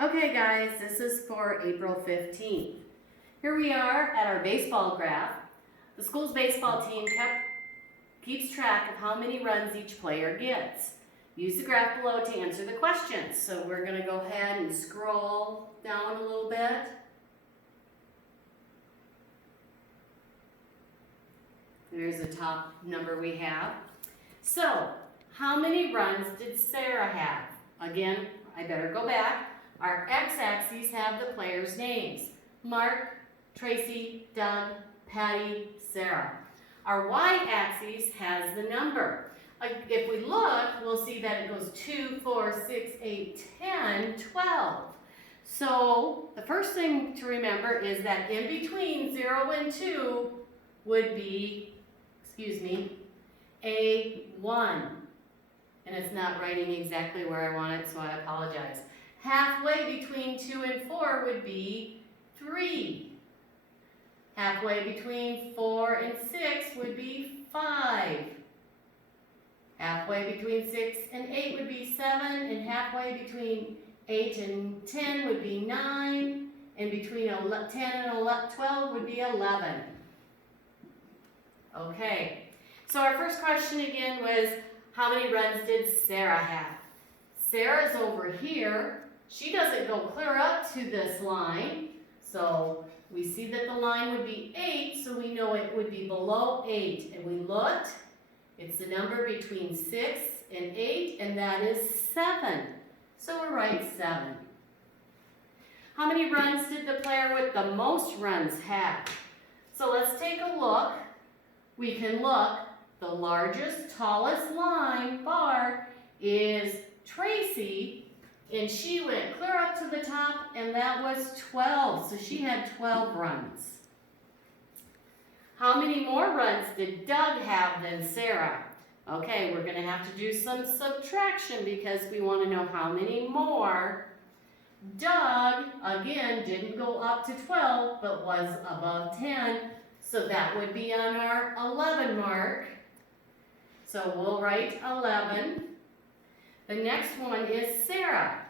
Okay guys, this is for April 15th. Here we are at our baseball graph. The school's baseball team keeps track of how many runs each player gets. Use the graph below to answer the questions. So we're going to go ahead and scroll down a little bit. There's the top number we have. So, how many runs did Sarah have? Again, I better go back. Our x-axes have the players' names. Mark, Tracy, Doug, Patty, Sarah. Our y-axis has the number. If we look, we'll see that it goes 2, 4, 6, 8, 10, 12. So, the first thing to remember is that in between 0 and 2 would be, A1. And it's not writing exactly where I want it, so I apologize. Halfway between 2 and 4 would be 3. Halfway between 4 and 6 would be 5. Halfway between 6 and 8 would be 7, and halfway between 8 and 10 would be 9, and between 10 and 12 would be 11. Okay, so our first question again was, how many runs did Sarah have? Sarah's over here. She doesn't go clear up to this line, so we see that the line would be 8, so we know it would be below 8. And we looked, it's the number between 6 and 8, and that is 7. So we'll write 7. How many runs did the player with the most runs have? So let's take a look. We can look, the largest, tallest line bar is Tracy, and she went clear up to the top, and that was 12. So she had 12 runs. How many more runs did Doug have than Sarah? Okay, we're going to have to do some subtraction because we want to know how many more. Doug, again, didn't go up to 12, but was above 10. So that would be on our 11 mark. So we'll write 11. The next one is Sarah.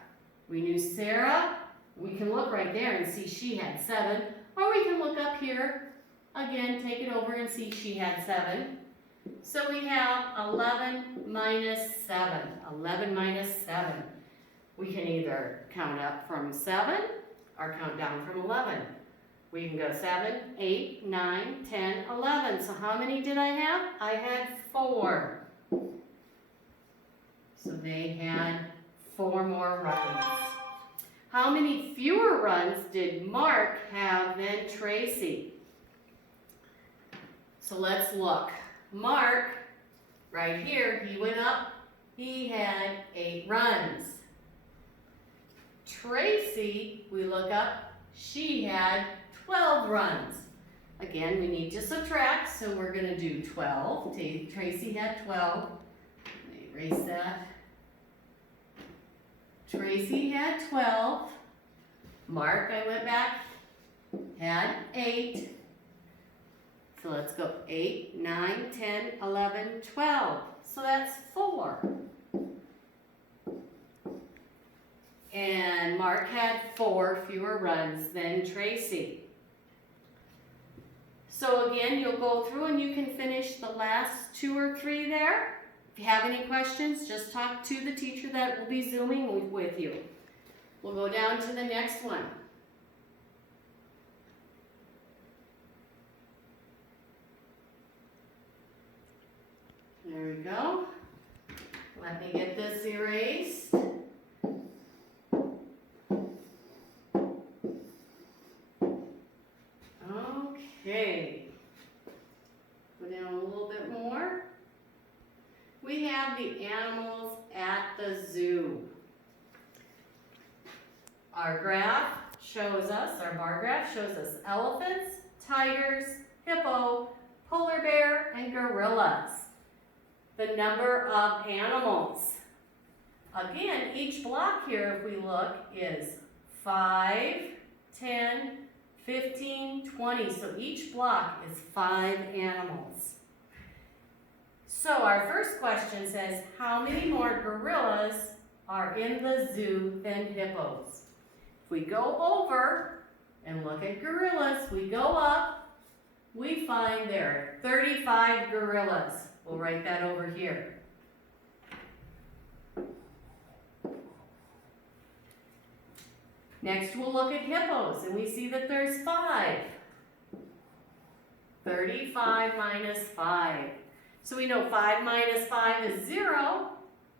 We knew Sarah. We can look right there and see she had 7. Or we can look up here. Again, take it over and see she had 7. So we have 11 minus 7. 11 minus 7. We can either count up from 7 or count down from 11. We can go 7, 8, 9, 10, 11. So how many did I have? I had 4. So they had 4 more runs. How many fewer runs did Mark have than Tracy? So let's look. Mark, right here, he went up. He had 8 runs. Tracy, we look up, she had 12 runs. Again, we need to subtract, so we're going to do 12. Tracy had 12. Let me erase that. Tracy had 12. Mark, I went back, had 8. So let's go 8, 9, 10, 11, 12. So that's 4. And Mark had 4 fewer runs than Tracy. So again, you'll go through and you can finish the last 2 or 3 there. If you have any questions, just talk to the teacher that will be Zooming with you. We'll go down to the next one. There we go. Let me get this erased. Okay. Go down a little bit more. We have the animals at the zoo. Our graph shows us, our bar graph shows us elephants, tigers, hippo, polar bear, and gorillas. The number of animals. Again, each block here, if we look, is 5, 10, 15, 20. So each block is 5 animals. So our first question says, how many more gorillas are in the zoo than hippos? If we go over and look at gorillas, we go up, we find there are 35 gorillas. We'll write that over here. Next, we'll look at hippos, and we see that there's 5. 35 minus 5. So we know 5 minus 5 is 0.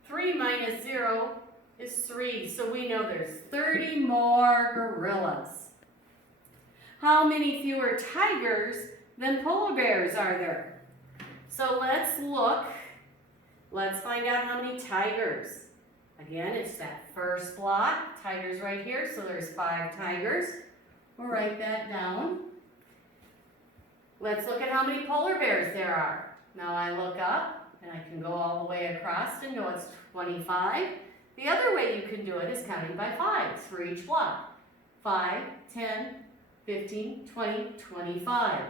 3 minus 0 is 3. So we know there's 30 more gorillas. How many fewer tigers than polar bears are there? So let's look. Let's find out how many tigers. Again, it's that first block. Tigers right here, so there's 5 tigers. We'll write that down. Let's look at how many polar bears there are. Now I look up, and I can go all the way across and know it's 25. The other way you can do it is counting by 5s for each block. 5, 10, 15, 20, 25.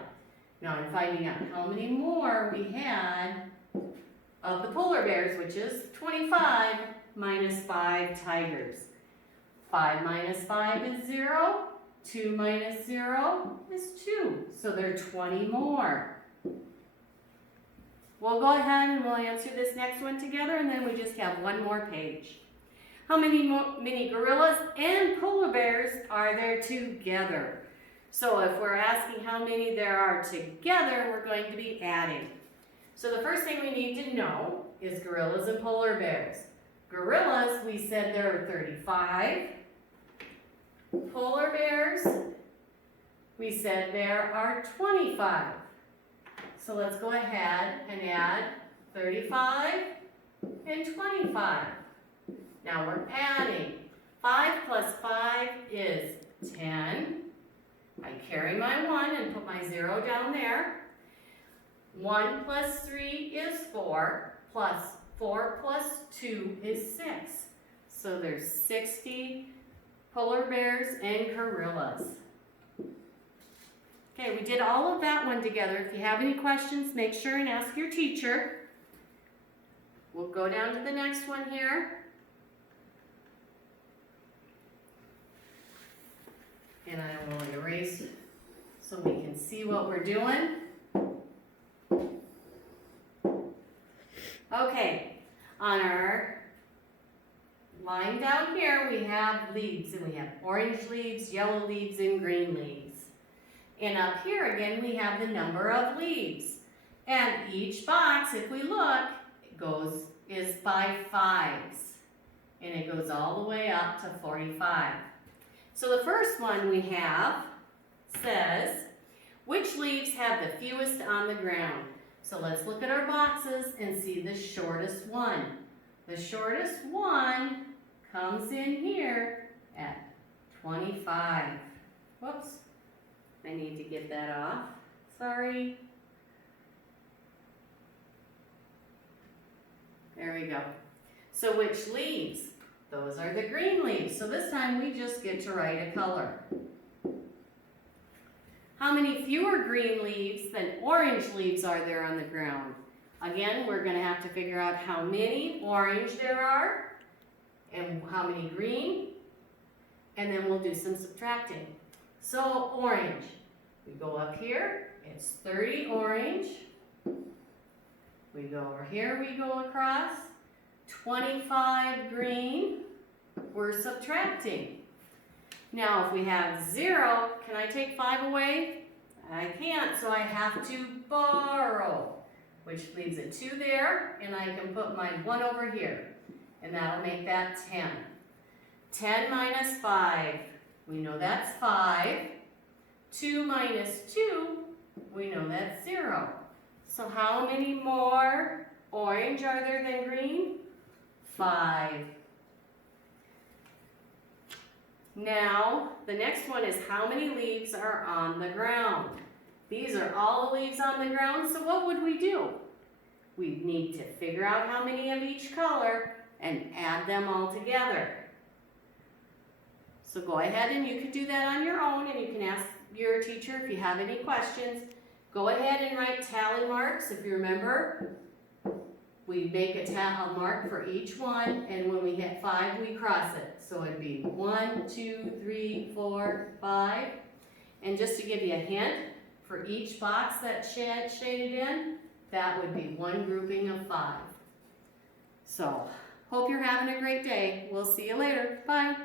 Now I'm finding out how many more we had of the polar bears, which is 25 minus 5 tigers. 5 minus 5 is 0. 2 minus 0 is 2. So there are 20 more. We'll go ahead and we'll answer this next one together, and then we just have one more page. How many gorillas and polar bears are there together? So if we're asking how many there are together, we're going to be adding. So the first thing we need to know is gorillas and polar bears. Gorillas, we said there are 35. Polar bears, we said there are 25. So let's go ahead and add 35 and 25. Now we're adding. 5 plus 5 is 10. I carry my 1 and put my 0 down there. 1 plus 3 is 4, plus 4 plus 2 is 6. So there's 60 polar bears and gorillas. Okay, we did all of that one together. If you have any questions, make sure and ask your teacher. We'll go down to the next one here. And I will erase so we can see what we're doing. Okay, on our line down here we have leaves, and we have orange leaves, yellow leaves, and green leaves. And up here again we have the number of leaves. And each box, if we look, is by 5s. And it goes all the way up to 45. So the first one we have says, which leaves have the fewest on the ground? So let's look at our boxes and see the shortest one. The shortest one comes in here at 25. Whoops, I need to get that off. Sorry. There we go. So which leaves? Those are the green leaves. So this time we just get to write a color. How many fewer green leaves than orange leaves are there on the ground? Again, we're going to have to figure out how many orange there are and how many green, and then we'll do some subtracting. So orange, we go up here, it's 30 orange. We go over here, we go across, 25 green, we're subtracting. Now if we have 0, can I take 5 away? I can't, so I have to borrow, which leaves a 2 there, and I can put my 1 over here, and that'll make that 10. 10 minus 5, we know that's 5. 2 minus 2, we know that's 0. So how many more orange are there than green? 5. Now, the next one is how many leaves are on the ground. These are all the leaves on the ground, so what would we do? We need to figure out how many of each color and add them all together. So go ahead and you can do that on your own, and you can ask your teacher if you have any questions. Go ahead and write tally marks if you remember. we make a mark for each one, and when we hit 5, we cross it. So it'd be 1, 2, 3, 4, 5. And just to give you a hint, for each box that's shaded in, that would be one grouping of 5. So, hope you're having a great day. We'll see you later. Bye.